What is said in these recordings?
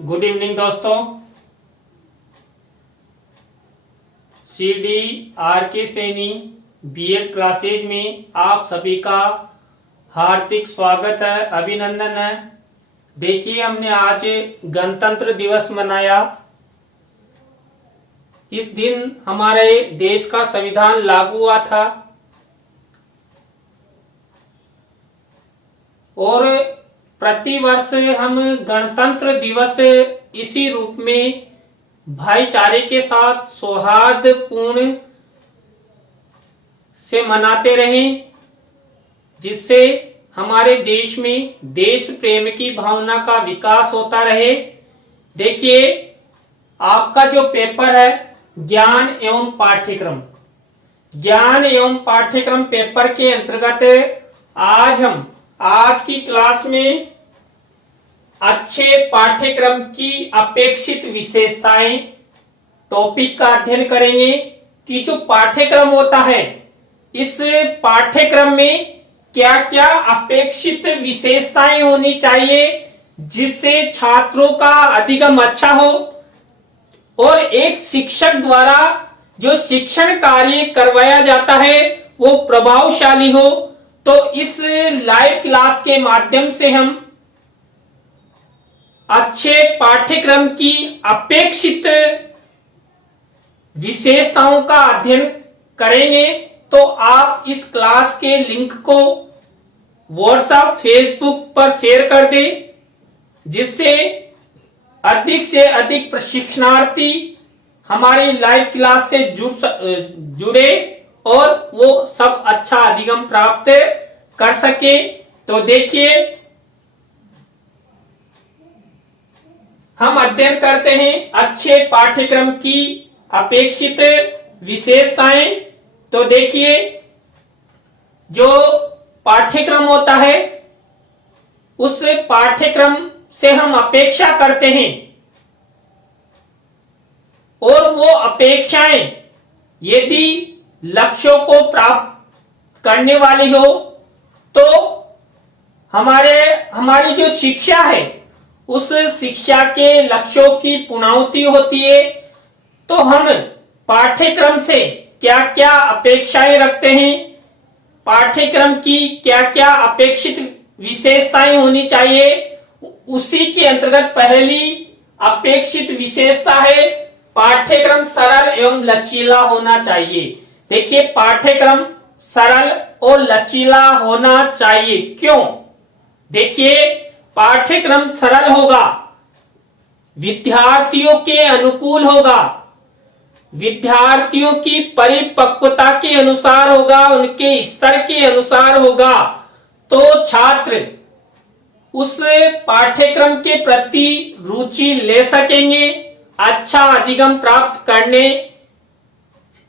Good evening दोस्तों। CD RK Saini BEd classes में आप सभी का हार्दिक स्वागत है, अभिनंदन है। देखिए, हमने आज गणतंत्र दिवस मनाया। इस दिन हमारे देश का संविधान लागू हुआ था और प्रतिवर्ष हम गणतंत्र दिवस इसी रूप में भाईचारे के साथ सौहार्दपूर्ण से मनाते रहें, जिससे हमारे देश में देश प्रेम की भावना का विकास होता रहे। देखिए, आपका जो पेपर है ज्ञान एवं पाठ्यक्रम पेपर के अंतर्गत आज की क्लास में अच्छे पाठ्यक्रम की अपेक्षित विशेषताएं टॉपिक का अध्ययन करेंगे कि जो पाठ्यक्रम होता है, इस पाठ्यक्रम में क्या क्या अपेक्षित विशेषताएं होनी चाहिए जिससे छात्रों का अधिगम अच्छा हो और एक शिक्षक द्वारा जो शिक्षण कार्य करवाया जाता है वो प्रभावशाली हो। तो इस लाइव क्लास के माध्यम से हम अच्छे पाठ्यक्रम की अपेक्षित विशेषताओं का अध्ययन करेंगे। तो आप इस क्लास के लिंक को व्हाट्सएप, फेसबुक पर शेयर कर दें, जिससे अधिक से अधिक प्रशिक्षणार्थी हमारी लाइव क्लास से जुड़े और वो सब अच्छा अधिगम प्राप्त कर सके। तो देखिए, हम अध्ययन करते हैं अच्छे पाठ्यक्रम की अपेक्षित विशेषताएं। तो देखिए, जो पाठ्यक्रम होता है उस पाठ्यक्रम से हम अपेक्षा करते हैं और वो अपेक्षाएं यदि लक्ष्यों को प्राप्त करने वाली हो तो हमारी जो शिक्षा है उस शिक्षा के लक्ष्यों की पूर्णाहुति होती है। तो हम पाठ्यक्रम से क्या क्या अपेक्षाएं रखते हैं, पाठ्यक्रम की क्या क्या अपेक्षित विशेषताएं होनी चाहिए, उसी के अंतर्गत पहली अपेक्षित विशेषता है पाठ्यक्रम सरल एवं लचीला होना चाहिए। देखिए, पाठ्यक्रम सरल और लचीला होना चाहिए। क्यों? देखिए, पाठ्यक्रम सरल होगा, विद्यार्थियों के अनुकूल होगा, विद्यार्थियों की परिपक्वता के अनुसार होगा, उनके स्तर के अनुसार होगा। तो छात्र उस पाठ्यक्रम के प्रति रुचि ले सकेंगे, अच्छा अधिगम प्राप्त करने,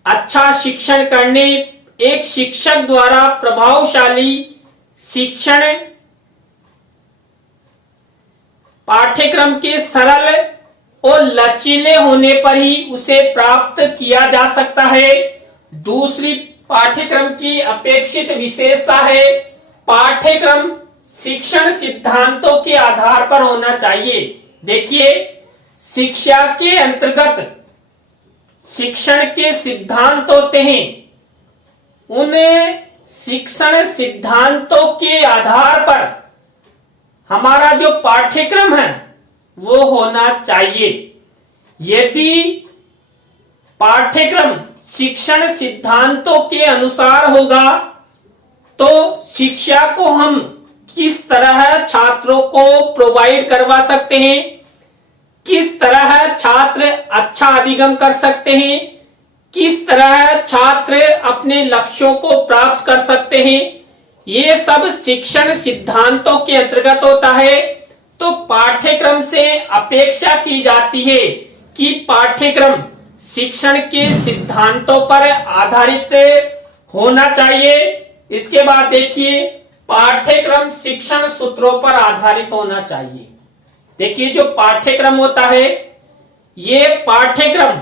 अच्छा शिक्षण करने, एक शिक्षक द्वारा प्रभावशाली शिक्षण पाठ्यक्रम के सरल और लचीले होने पर ही उसे प्राप्त किया जा सकता है। दूसरी पाठ्यक्रम की अपेक्षित विशेषता है पाठ्यक्रम शिक्षण सिद्धांतों के आधार पर होना चाहिए। देखिए, शिक्षा के अंतर्गत शिक्षण के सिद्धांत होते हैं, उन शिक्षण सिद्धांतों के आधार पर हमारा जो पाठ्यक्रम है वो होना चाहिए। यदि पाठ्यक्रम शिक्षण सिद्धांतों के अनुसार होगा तो शिक्षा को हम किस तरह छात्रों को प्रोवाइड करवा सकते हैं, किस तरह छात्र अच्छा अधिगम कर सकते हैं, किस तरह छात्र अपने लक्ष्यों को प्राप्त कर सकते हैं, ये सब शिक्षण सिद्धांतों के अंतर्गत होता है। तो पाठ्यक्रम से अपेक्षा की जाती है कि पाठ्यक्रम शिक्षण के सिद्धांतों पर आधारित होना चाहिए। इसके बाद देखिए, पाठ्यक्रम शिक्षण सूत्रों पर आधारित होना चाहिए। देखिए, जो पाठ्यक्रम होता है, ये पाठ्यक्रम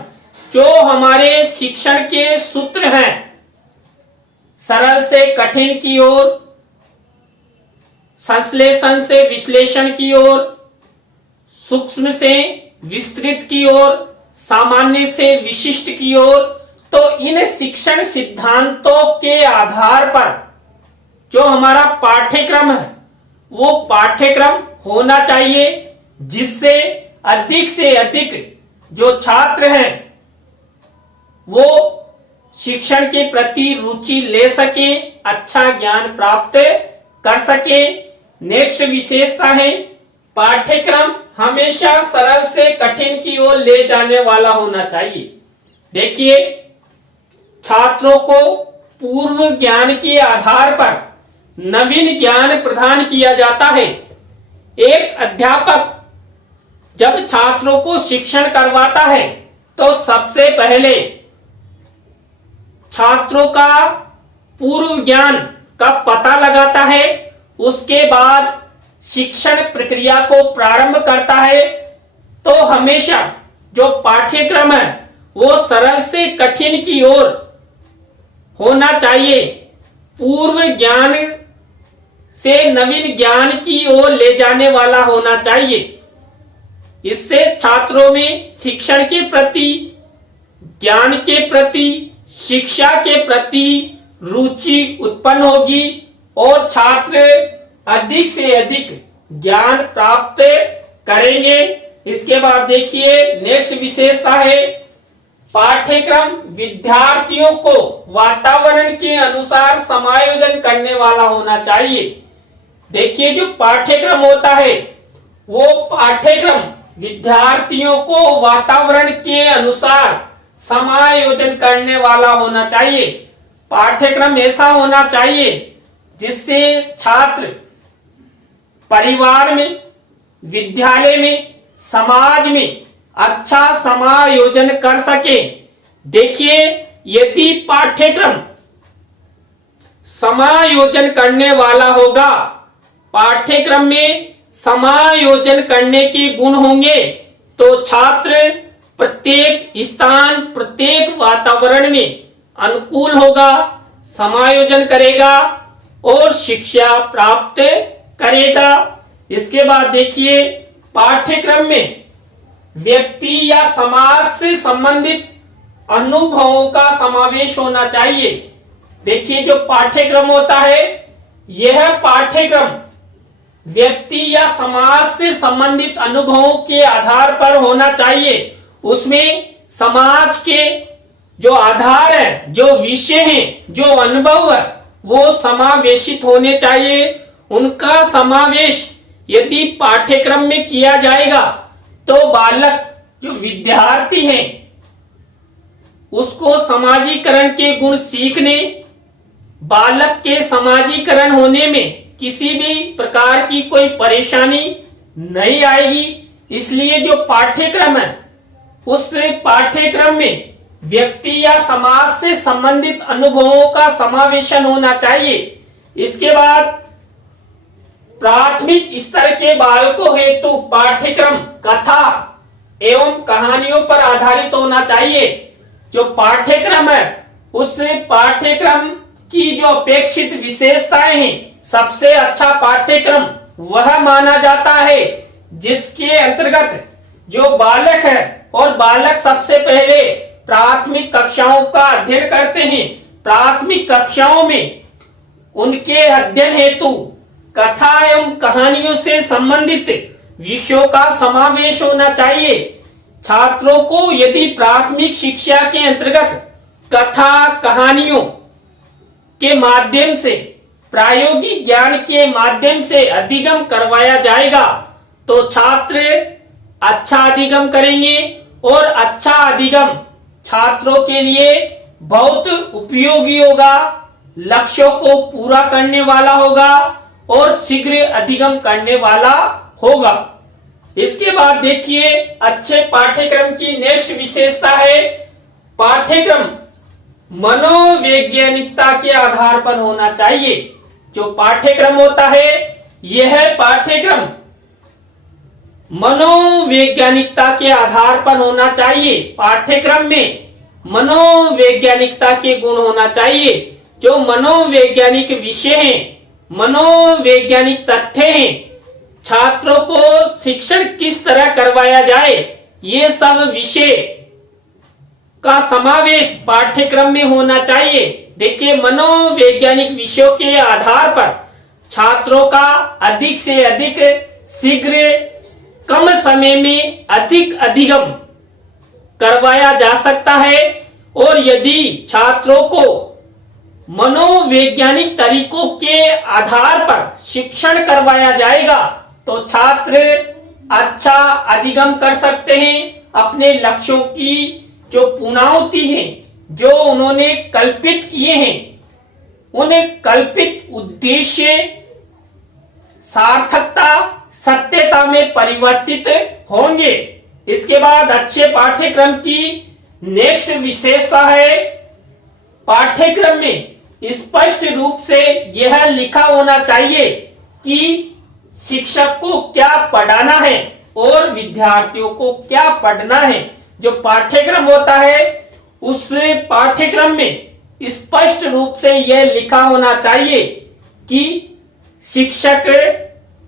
जो हमारे शिक्षण के सूत्र हैं, सरल से कठिन की ओर, संश्लेषण से विश्लेषण की ओर, सूक्ष्म से विस्तृत की ओर, सामान्य से विशिष्ट की ओर। तो इन शिक्षण सिद्धांतों के आधार पर जो हमारा पाठ्यक्रम है वो पाठ्यक्रम होना चाहिए, जिससे अधिक से अधिक जो छात्र हैं वो शिक्षण के प्रति रुचि ले सके, अच्छा ज्ञान प्राप्त कर सके। नेक्स्ट विशेषता है पाठ्यक्रम हमेशा सरल से कठिन की ओर ले जाने वाला होना चाहिए। देखिए, छात्रों को पूर्व ज्ञान के आधार पर नवीन ज्ञान प्रदान किया जाता है। एक अध्यापक जब छात्रों को शिक्षण करवाता है तो सबसे पहले छात्रों का पूर्व ज्ञान का पता लगाता है, उसके बाद शिक्षण प्रक्रिया को प्रारंभ करता है। तो हमेशा जो पाठ्यक्रम है वो सरल से कठिन की ओर होना चाहिए, पूर्व ज्ञान से नवीन ज्ञान की ओर ले जाने वाला होना चाहिए। इससे छात्रों में शिक्षण के प्रति, ज्ञान के प्रति, शिक्षा के प्रति रुचि उत्पन्न होगी और छात्र अधिक से अधिक ज्ञान प्राप्त करेंगे। इसके बाद देखिए, नेक्स्ट विशेषता है पाठ्यक्रम विद्यार्थियों को वातावरण के अनुसार समायोजन करने वाला होना चाहिए। देखिए, जो पाठ्यक्रम होता है वो पाठ्यक्रम विद्यार्थियों को वातावरण के अनुसार समायोजन करने वाला होना चाहिए। पाठ्यक्रम ऐसा होना चाहिए जिससे छात्र परिवार में, विद्यालय में, समाज में अच्छा समायोजन कर सके। देखिए, यदि पाठ्यक्रम समायोजन करने वाला होगा, पाठ्यक्रम में समायोजन करने के गुण होंगे, तो छात्र प्रत्येक स्थान, प्रत्येक वातावरण में अनुकूल होगा, समायोजन करेगा और शिक्षा प्राप्त करेगा। इसके बाद देखिए, पाठ्यक्रम में व्यक्ति या समाज से संबंधित अनुभवों का समावेश होना चाहिए। देखिए, जो पाठ्यक्रम होता है यह पाठ्यक्रम व्यक्ति या समाज से संबंधित अनुभवों के आधार पर होना चाहिए। उसमें समाज के जो आधार है, जो विषय हैं, जो अनुभव है वो समावेशित होने चाहिए। उनका समावेश यदि पाठ्यक्रम में किया जाएगा तो बालक, जो विद्यार्थी हैं, उसको समाजीकरण के गुण सीखने, बालक के समाजीकरण होने में किसी भी प्रकार की कोई परेशानी नहीं आएगी। इसलिए जो पाठ्यक्रम है उस पाठ्यक्रम में व्यक्ति या समाज से संबंधित अनुभवों का समावेशन होना चाहिए। इसके बाद प्राथमिक स्तर के बालकों हेतु पाठ्यक्रम कथा एवं कहानियों पर आधारित होना चाहिए। जो पाठ्यक्रम है उस पाठ्यक्रम की जो अपेक्षित विशेषताएं हैं, सबसे अच्छा पाठ्यक्रम वह माना जाता है जिसके अंतर्गत जो बालक है, और बालक सबसे पहले प्राथमिक कक्षाओं का अध्ययन करते हैं। प्राथमिक कक्षाओं में उनके अध्ययन हेतु कथा एवं कहानियों से संबंधित विषयों का समावेश होना चाहिए। छात्रों को यदि प्राथमिक शिक्षा के अंतर्गत कथा कहानियों के माध्यम से, प्रायोगिक ज्ञान के माध्यम से अधिगम करवाया जाएगा तो छात्र अच्छा अधिगम करेंगे और अच्छा अधिगम छात्रों के लिए बहुत उपयोगी होगा, लक्ष्यों को पूरा करने वाला होगा और शीघ्र अधिगम करने वाला होगा। इसके बाद देखिए, अच्छे पाठ्यक्रम की नेक्स्ट विशेषता है पाठ्यक्रम मनोवैज्ञानिकता के आधार पर होना चाहिए। जो पाठ्यक्रम होता है यह पाठ्यक्रम मनोवैज्ञानिकता के आधार पर होना चाहिए। पाठ्यक्रम में मनोवैज्ञानिकता के गुण होना चाहिए। जो मनोवैज्ञानिक विषय हैं, मनोवैज्ञानिक तथ्य हैं, छात्रों को शिक्षण किस तरह करवाया जाए, ये सब विषय का समावेश पाठ्यक्रम में होना चाहिए। देखिए, मनोवैज्ञानिक विषयों के आधार पर छात्रों का अधिक से अधिक शीघ्र कम समय में अधिक अधिगम करवाया जा सकता है। और यदि छात्रों को मनोवैज्ञानिक तरीकों के आधार पर शिक्षण करवाया जाएगा तो छात्र अच्छा अधिगम कर सकते हैं। अपने लक्ष्यों की जो पूर्णाहुति है, जो उन्होंने कल्पित किए हैं, उन्हें कल्पित उद्देश्य सार्थकता सत्यता में परिवर्तित होंगे। इसके बाद अच्छे पाठ्यक्रम की नेक्स्ट विशेषता है, पाठ्यक्रम में स्पष्ट रूप से यह लिखा होना चाहिए कि शिक्षक को क्या पढ़ाना है और विद्यार्थियों को क्या पढ़ना है। जो पाठ्यक्रम होता है उस पाठ्यक्रम में स्पष्ट रूप से यह लिखा होना चाहिए कि शिक्षक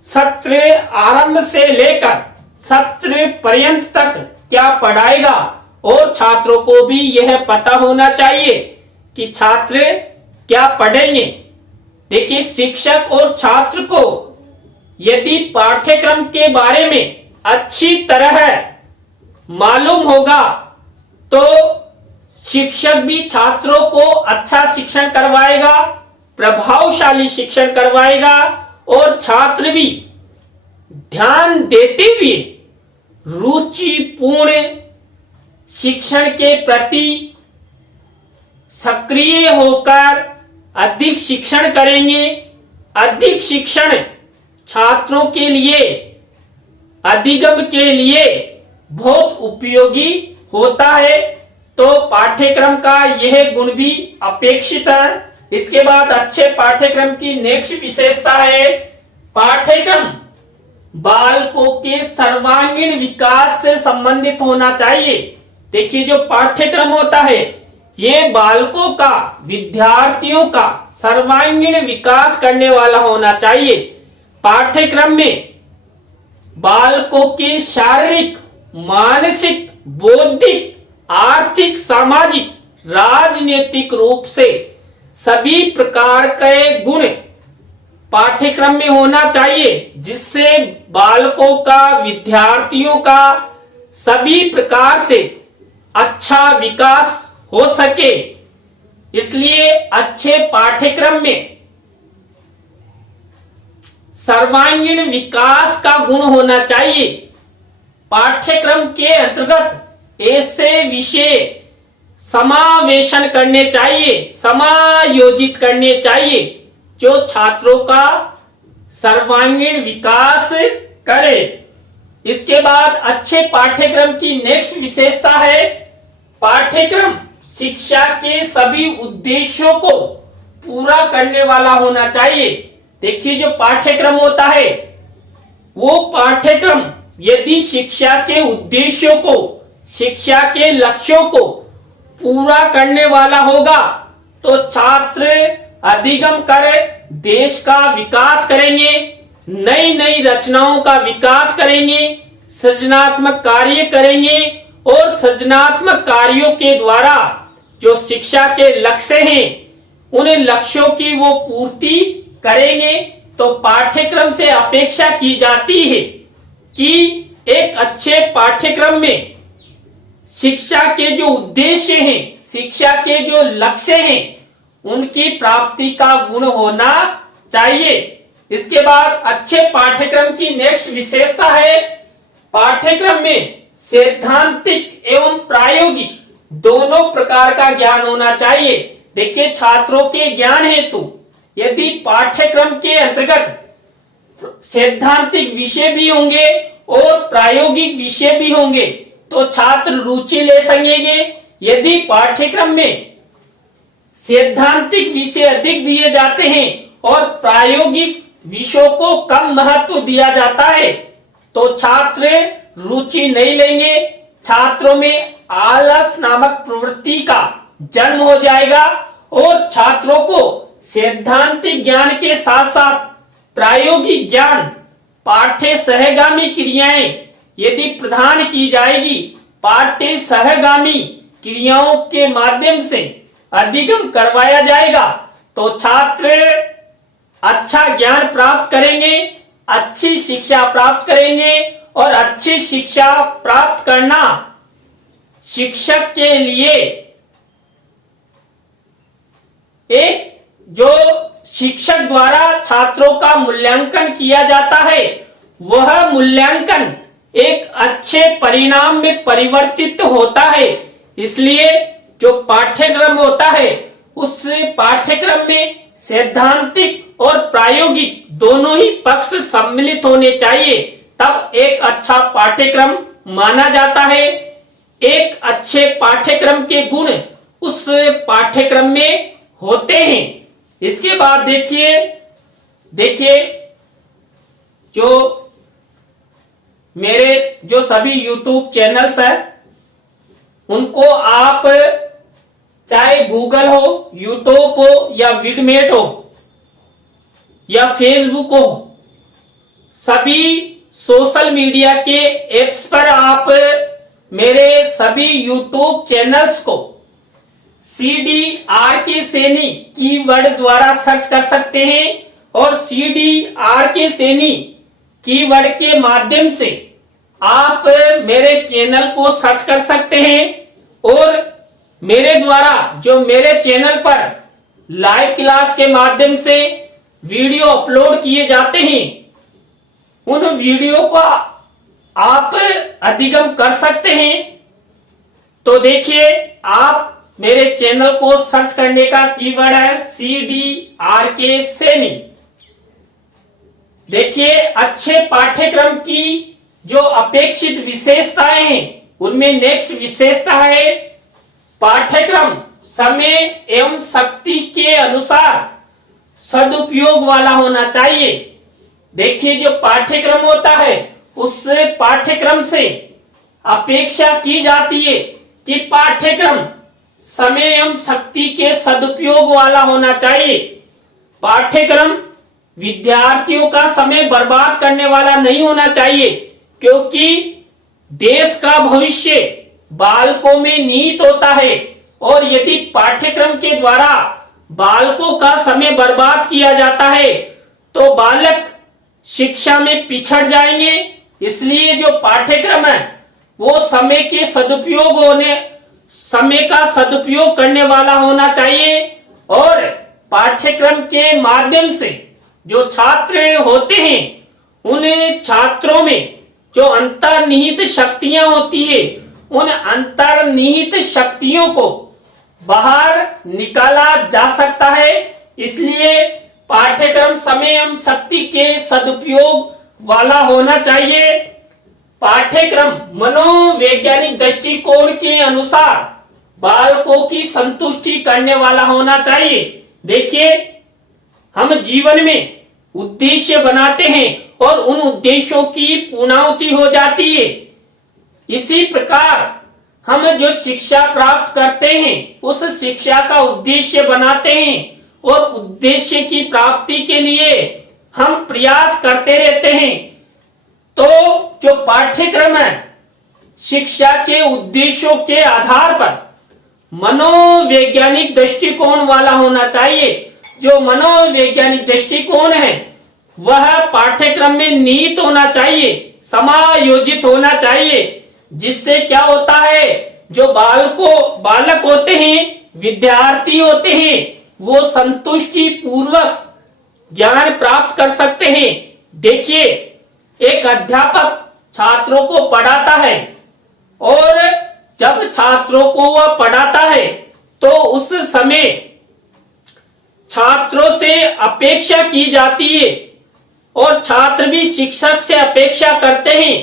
सत्र आरंभ से लेकर सत्र पर्यंत तक क्या पढ़ाएगा और छात्रों को भी यह पता होना चाहिए कि छात्र क्या पढ़ेंगे। देखिए, शिक्षक और छात्र को यदि पाठ्यक्रम के बारे में अच्छी तरह मालूम होगा तो शिक्षक भी छात्रों को अच्छा शिक्षण करवाएगा, प्रभावशाली शिक्षण करवाएगा और छात्र भी ध्यान देते हुए रुचिपूर्ण शिक्षण के प्रति सक्रिय होकर अधिक शिक्षण करेंगे। अधिक शिक्षण छात्रों के लिए अधिगम के लिए बहुत उपयोगी होता है, तो पाठ्यक्रम का यह गुण भी अपेक्षित है। इसके बाद अच्छे पाठ्यक्रम की नेक्स्ट विशेषता है, पाठ्यक्रम बालकों के सर्वांगीण विकास से संबंधित होना चाहिए। देखिए, जो पाठ्यक्रम होता है ये बालकों का, विद्यार्थियों का सर्वांगीण विकास करने वाला होना चाहिए। पाठ्यक्रम में बालकों के शारीरिक, मानसिक, बौद्धिक, आर्थिक, सामाजिक, राजनीतिक रूप से सभी प्रकार के गुण पाठ्यक्रम में होना चाहिए, जिससे बालकों का, विद्यार्थियों का सभी प्रकार से अच्छा विकास हो सके। इसलिए अच्छे पाठ्यक्रम में सर्वांगीण विकास का गुण होना चाहिए। पाठ्यक्रम के अंतर्गत ऐसे विषय समावेशन करने चाहिए, समायोजित करने चाहिए जो छात्रों का सर्वांगीण विकास करे। इसके बाद अच्छे पाठ्यक्रम की नेक्स्ट विशेषता है, पाठ्यक्रम शिक्षा के सभी उद्देश्यों को पूरा करने वाला होना चाहिए। देखिए, जो पाठ्यक्रम होता है वो पाठ्यक्रम यदि शिक्षा के उद्देश्यों को, शिक्षा के लक्ष्यों को पूरा करने वाला होगा तो छात्र अधिगम कर देश का विकास करेंगे, नई नई रचनाओं का विकास करेंगे, सृजनात्मक कार्य करेंगे और सृजनात्मक कार्यों के द्वारा जो शिक्षा के लक्ष्य हैं उन लक्ष्यों की वो पूर्ति करेंगे। तो पाठ्यक्रम से अपेक्षा की जाती है कि एक अच्छे पाठ्यक्रम में शिक्षा के जो उद्देश्य हैं, शिक्षा के जो लक्ष्य हैं, उनकी प्राप्ति का गुण होना चाहिए। इसके बाद अच्छे पाठ्यक्रम की नेक्स्ट विशेषता है, पाठ्यक्रम में सैद्धांतिक एवं प्रायोगिक दोनों प्रकार का ज्ञान होना चाहिए। देखिए, छात्रों के ज्ञान हेतु यदि पाठ्यक्रम के अंतर्गत सैद्धांतिक विषय भी होंगे और प्रायोगिक विषय भी होंगे तो छात्र रुचि ले सकेंगे। यदि पाठ्यक्रम में सैद्धांतिक विषय अधिक दिए जाते हैं और प्रायोगिक विषयों को कम महत्व दिया जाता है तो छात्र रुचि नहीं लेंगे। छात्रों में आलस नामक प्रवृत्ति का जन्म हो जाएगा और छात्रों को सैद्धांतिक ज्ञान के साथ साथ प्रायोगिक ज्ञान पाठ्य सहगामी क्रियाएं यदि प्रदान की जाएगी, पाठ्य सहगामी क्रियाओं के माध्यम से अधिगम करवाया जाएगा, तो छात्र अच्छा ज्ञान प्राप्त करेंगे, अच्छी शिक्षा प्राप्त करेंगे। और अच्छी शिक्षा प्राप्त करना शिक्षक के लिए एक जो शिक्षक द्वारा छात्रों का मूल्यांकन किया जाता है, वह मूल्यांकन एक अच्छे परिणाम में परिवर्तित होता है। इसलिए जो पाठ्यक्रम होता है, उस पाठ्यक्रम में सैद्धांतिक और प्रायोगिक दोनों ही पक्ष सम्मिलित होने चाहिए, तब एक अच्छा पाठ्यक्रम माना जाता है। एक अच्छे पाठ्यक्रम के गुण उस पाठ्यक्रम में होते हैं। इसके बाद देखिए जो मेरे जो सभी YouTube चैनल्स हैं, उनको आप चाहे गूगल हो, यूट्यूब हो, या विडमेट हो, या फेसबुक हो, सभी सोशल मीडिया के एप्स पर आप मेरे सभी YouTube चैनल्स को CDRK सैनी कीवर्ड द्वारा सर्च कर सकते हैं और CDRK सैनी कीवर्ड के माध्यम से आप मेरे चैनल को सर्च कर सकते हैं। और मेरे द्वारा जो मेरे चैनल पर लाइव क्लास के माध्यम से वीडियो अपलोड किए जाते हैं, उन वीडियो को आप अधिगम कर सकते हैं। तो देखिए, आप मेरे चैनल को सर्च करने का कीवर्ड है CDRK सैनी। देखिए, अच्छे पाठ्यक्रम की जो अपेक्षित विशेषताएं हैं, उनमें नेक्स्ट विशेषता है पाठ्यक्रम समय एवं शक्ति के अनुसार सदुपयोग वाला होना चाहिए। देखिए, जो पाठ्यक्रम होता है, उस पाठ्यक्रम से अपेक्षा की जाती है कि पाठ्यक्रम समय एवं शक्ति के सदुपयोग वाला होना चाहिए। पाठ्यक्रम विद्यार्थियों का समय बर्बाद करने वाला नहीं होना चाहिए, क्योंकि देश का भविष्य बालकों में निहित होता है। और यदि पाठ्यक्रम के द्वारा बालकों का समय बर्बाद किया जाता है, तो बालक शिक्षा में पिछड़ जाएंगे। इसलिए जो पाठ्यक्रम है, वो समय का सदुपयोग करने वाला होना चाहिए। और पाठ्यक्रम के माध्यम से जो छात्र होते हैं, उन छात्रों में जो अंतर्निहित शक्तियां होती है, उन अंतर्निहित शक्तियों को बाहर निकाला जा सकता है। इसलिए पाठ्यक्रम समय एवं शक्ति के सदुपयोग वाला होना चाहिए। पाठ्यक्रम मनोवैज्ञानिक दृष्टिकोण के अनुसार बालकों की संतुष्टि करने वाला होना चाहिए। देखिए, हम जीवन में उद्देश्य बनाते हैं और उन उद्देश्यों की पूर्णाहुति हो जाती है। इसी प्रकार हम जो शिक्षा प्राप्त करते हैं, उस शिक्षा का उद्देश्य बनाते हैं और उद्देश्य की प्राप्ति के लिए हम प्रयास करते रहते हैं। तो जो पाठ्यक्रम है, शिक्षा के उद्देश्यों के आधार पर मनोवैज्ञानिक दृष्टिकोण वाला होना चाहिए। जो मनोवैज्ञानिक दृष्टिकोण है, वह पाठ्यक्रम में निहित होना चाहिए, समायोजित होना चाहिए। जिससे क्या होता है, जो बालक होते हैं, विद्यार्थी होते हैं, वो संतुष्टि पूर्वक ज्ञान प्राप्त कर सकते हैं। देखिए, एक अध्यापक छात्रों को पढ़ाता है और जब छात्रों को वह पढ़ाता है, तो उस समय छात्रों से अपेक्षा की जाती है और छात्र भी शिक्षक से अपेक्षा करते हैं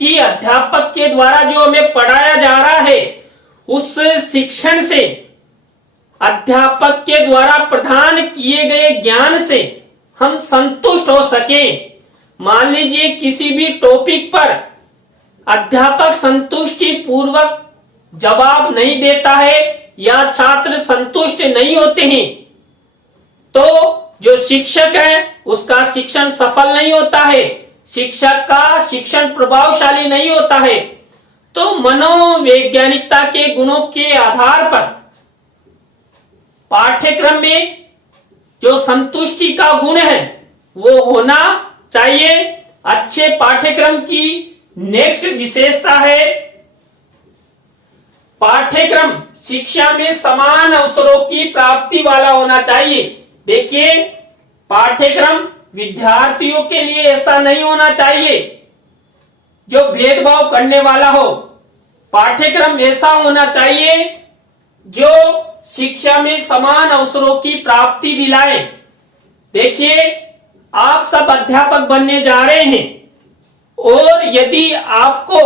कि अध्यापक के द्वारा जो हमें पढ़ाया जा रहा है, उस शिक्षण से, अध्यापक के द्वारा प्रदान किए गए ज्ञान से हम संतुष्ट हो सकें। मान लीजिए किसी भी टॉपिक पर अध्यापक संतुष्टि पूर्वक जवाब नहीं देता है या छात्र संतुष्ट नहीं होते हैं, तो जो शिक्षक है, उसका शिक्षण सफल नहीं होता है। शिक्षक का शिक्षण प्रभावशाली नहीं होता है तो मनोवैज्ञानिकता के गुणों के आधार पर पाठ्यक्रम में जो संतुष्टि का गुण है वो होना चाहिए। अच्छे पाठ्यक्रम की नेक्स्ट विशेषता है पाठ्यक्रम शिक्षा में समान अवसरों की प्राप्ति वाला होना चाहिए। देखिए, पाठ्यक्रम विद्यार्थियों के लिए ऐसा नहीं होना चाहिए जो भेदभाव करने वाला हो। पाठ्यक्रम ऐसा होना चाहिए जो शिक्षा में समान अवसरों की प्राप्ति दिलाए। देखिए, आप सब अध्यापक बनने जा रहे हैं और यदि आपको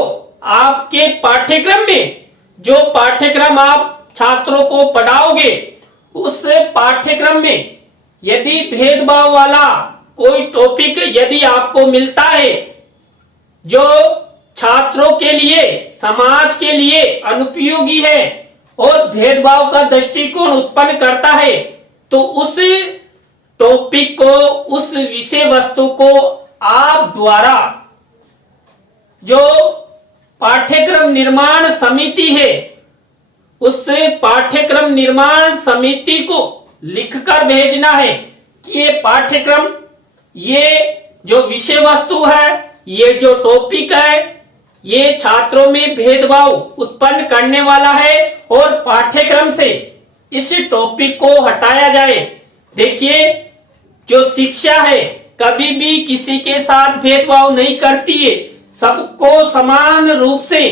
आपके पाठ्यक्रम में जो पाठ्यक्रम आप छात्रों को पढ़ाओगे उस पाठ्यक्रम में यदि भेदभाव वाला कोई टॉपिक यदि आपको मिलता है जो छात्रों के लिए समाज के लिए अनुपयोगी है और भेदभाव का दृष्टिकोण उत्पन्न करता है तो उस टॉपिक को उस विषय वस्तु को आप द्वारा जो पाठ्यक्रम निर्माण समिति है उस पाठ्यक्रम निर्माण समिति को लिखकर भेजना है कि ये पाठ्यक्रम ये जो विषय वस्तु है ये जो टॉपिक है ये छात्रों में भेदभाव उत्पन्न करने वाला है और पाठ्यक्रम से इस टॉपिक को हटाया जाए। देखिए, जो शिक्षा है कभी भी किसी के साथ भेदभाव नहीं करती है, सबको समान रूप से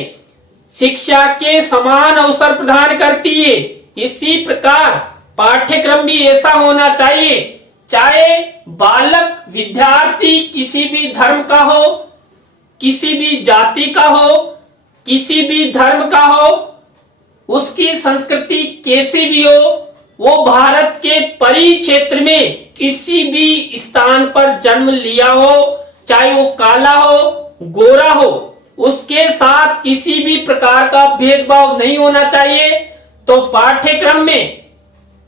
शिक्षा के समान अवसर प्रदान करती है। इसी प्रकार पाठ्यक्रम भी ऐसा होना चाहिए, चाहे बालक विद्यार्थी किसी भी धर्म का हो, किसी भी जाति का हो, किसी भी धर्म का हो, उसकी संस्कृति कैसी भी हो, वो भारत के परिक्षेत्र में किसी भी स्थान पर जन्म लिया हो, चाहे वो काला हो गोरा हो, उसके साथ किसी भी प्रकार का भेदभाव नहीं होना चाहिए। तो पाठ्यक्रम में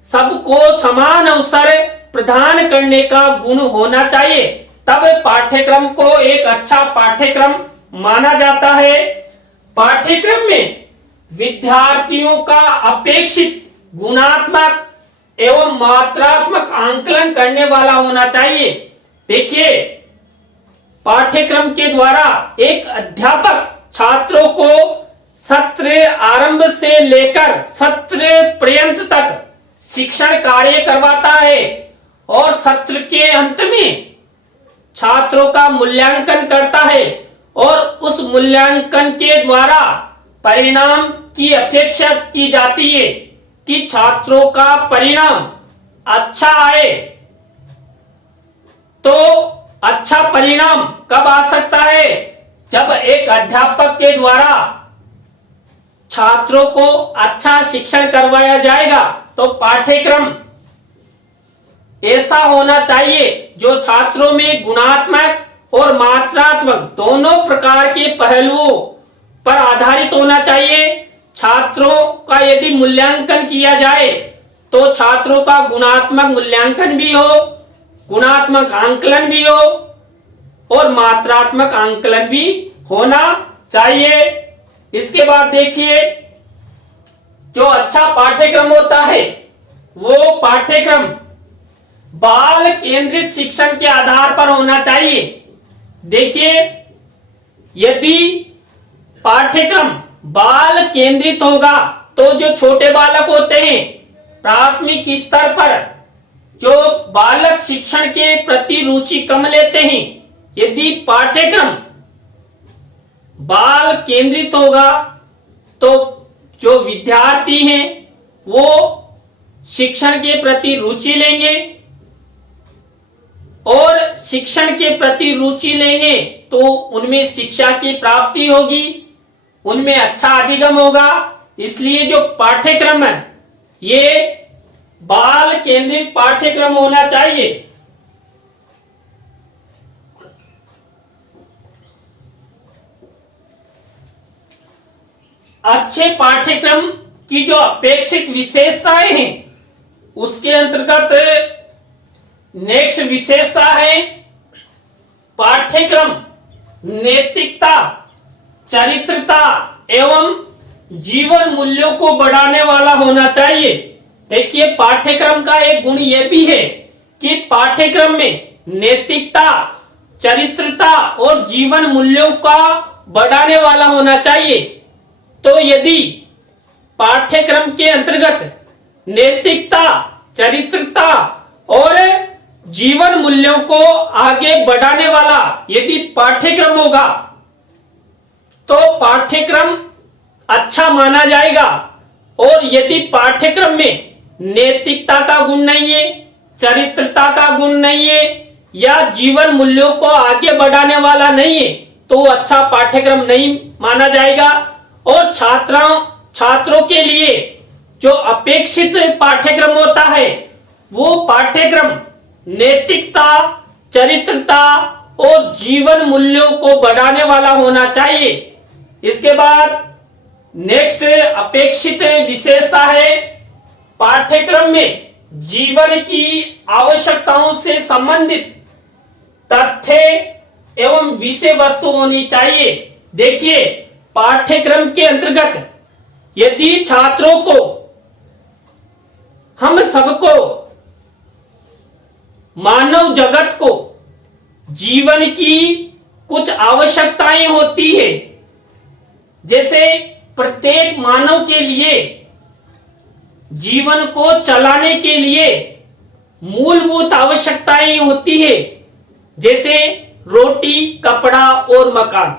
सबको समान अवसर प्रदान करने का गुण होना चाहिए, तब पाठ्यक्रम को एक अच्छा पाठ्यक्रम माना जाता है। पाठ्यक्रम में विद्यार्थियों का अपेक्षित गुणात्मक एवं मात्रात्मक आंकलन करने वाला होना चाहिए। देखिए, पाठ्यक्रम के द्वारा एक अध्यापक छात्रों को सत्र आरंभ से लेकर सत्र पर्यंत तक शिक्षण कार्य करवाता है और सत्र के अंत में छात्रों का मूल्यांकन करता है और उस मूल्यांकन के द्वारा परिणाम की अपेक्षा की जाती है कि छात्रों का परिणाम अच्छा आए। तो अच्छा परिणाम कब आ सकता है? जब एक अध्यापक के द्वारा छात्रों को अच्छा शिक्षण करवाया जाएगा। तो पाठ्यक्रम ऐसा होना चाहिए जो छात्रों में गुणात्मक और मात्रात्मक दोनों प्रकार के पहलुओं पर आधारित होना चाहिए। छात्रों का यदि मूल्यांकन किया जाए तो छात्रों का गुणात्मक मूल्यांकन भी हो, गुणात्मक आंकलन भी हो और मात्रात्मक आंकलन भी होना चाहिए। इसके बाद देखिए, जो अच्छा पाठ्यक्रम होता है वो पाठ्यक्रम बाल केंद्रित शिक्षण के आधार पर होना चाहिए। देखिए, यदि पाठ्यक्रम बाल केंद्रित होगा तो जो छोटे बालक होते हैं प्राथमिक स्तर पर जो बालक शिक्षण के प्रति रुचि कम लेते हैं, यदि पाठ्यक्रम बाल केंद्रित होगा तो जो विद्यार्थी हैं वो शिक्षण के प्रति रुचि लेंगे और शिक्षण के प्रति रुचि लेंगे तो उनमें शिक्षा की प्राप्ति होगी, उनमें अच्छा अधिगम होगा। इसलिए जो पाठ्यक्रम है ये बाल केंद्रित पाठ्यक्रम होना चाहिए। अच्छे पाठ्यक्रम की जो अपेक्षित विशेषताएं हैं उसके अंतर्गत नेक्स्ट विशेषता है पाठ्यक्रम नैतिकता, चरित्रता एवं जीवन मूल्यों को बढ़ाने वाला होना चाहिए। देखिए पाठ्यक्रम का एक गुण यह भी है कि पाठ्यक्रम में नैतिकता, चरित्रता और जीवन मूल्यों का बढ़ाने वाला होना चाहिए। तो यदि पाठ्यक्रम के अंतर्गत नैतिकता, चरित्रता और जीवन मूल्यों को आगे बढ़ाने वाला यदि पाठ्यक्रम होगा तो पाठ्यक्रम अच्छा माना जाएगा। और यदि पाठ्यक्रम में नैतिकता का गुण नहीं है, चरित्रता का गुण नहीं है या जीवन मूल्यों को आगे बढ़ाने वाला नहीं है तो अच्छा पाठ्यक्रम नहीं माना जाएगा। और छात्रों के लिए जो अपेक्षित पाठ्यक्रम होता है वो पाठ्यक्रम नैतिकता, चरित्रता और जीवन मूल्यों को बढ़ाने वाला होना चाहिए। इसके बाद नेक्स्ट अपेक्षित विशेषता है पाठ्यक्रम में जीवन की आवश्यकताओं से संबंधित तथ्य एवं विषय वस्तु होनी चाहिए। देखिए पाठ्यक्रम के अंतर्गत यदि छात्रों को, हम सबको, मानव जगत को जीवन की कुछ आवश्यकताएं होती है, जैसे प्रत्येक मानव के लिए जीवन को चलाने के लिए मूलभूत आवश्यकताएं होती है, जैसे रोटी, कपड़ा और मकान।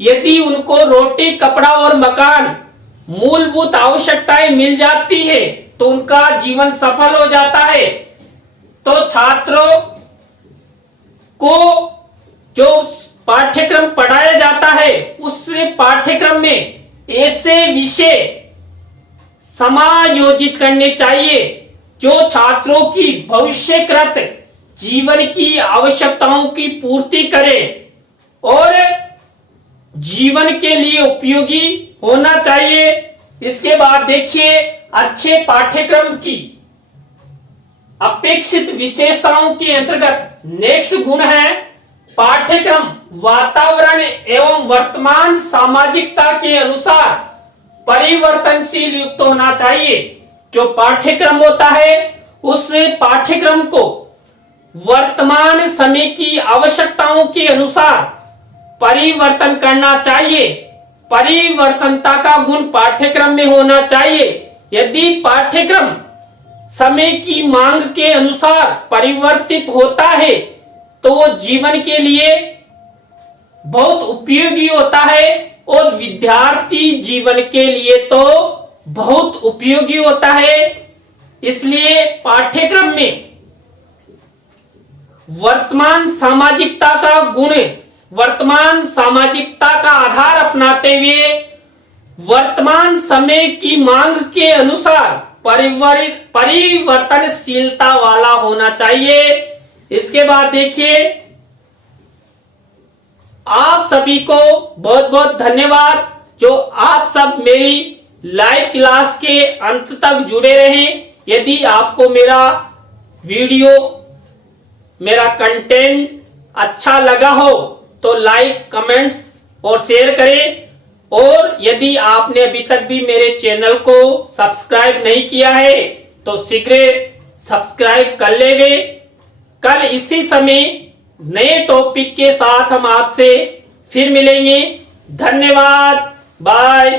यदि उनको रोटी, कपड़ा और मकान मूलभूत आवश्यकताएं मिल जाती है तो उनका जीवन सफल हो जाता है। तो छात्रों को जो पाठ्यक्रम पढ़ाया जाता है उस पाठ्यक्रम में ऐसे विषय समायोजित करने चाहिए जो छात्रों की भविष्यकृत जीवन की आवश्यकताओं की पूर्ति करे और जीवन के लिए उपयोगी होना चाहिए। इसके बाद देखिए अच्छे पाठ्यक्रम की अपेक्षित विशेषताओं के अंतर्गत नेक्स्ट गुण है पाठ्यक्रम वातावरण एवं वर्तमान सामाजिकता के अनुसार परिवर्तनशील युक्त होना चाहिए। जो पाठ्यक्रम होता है उस पाठ्यक्रम को वर्तमान समय की आवश्यकताओं के अनुसार परिवर्तन करना चाहिए। परिवर्तनता का गुण पाठ्यक्रम में होना चाहिए। यदि पाठ्यक्रम समय की मांग के अनुसार परिवर्तित होता है तो वो जीवन के लिए बहुत उपयोगी होता है और विद्यार्थी जीवन के लिए तो बहुत उपयोगी होता है। इसलिए पाठ्यक्रम में वर्तमान सामाजिकता का गुण, वर्तमान सामाजिकता का आधार अपनाते हुए वर्तमान समय की मांग के अनुसार परिवर्तनशीलता वाला होना चाहिए। इसके बाद देखिए आप सभी को बहुत बहुत धन्यवाद जो आप सब मेरी लाइव क्लास के अंत तक जुड़े रहें। यदि आपको मेरा वीडियो, मेरा कंटेंट अच्छा लगा हो तो लाइक, कमेंट्स और शेयर करें। और यदि आपने अभी तक भी मेरे चैनल को सब्सक्राइब नहीं किया है तो शीघ्र सब्सक्राइब कर लेंगे। कल इसी समय नए टॉपिक के साथ हम आपसे फिर मिलेंगे। धन्यवाद, बाय।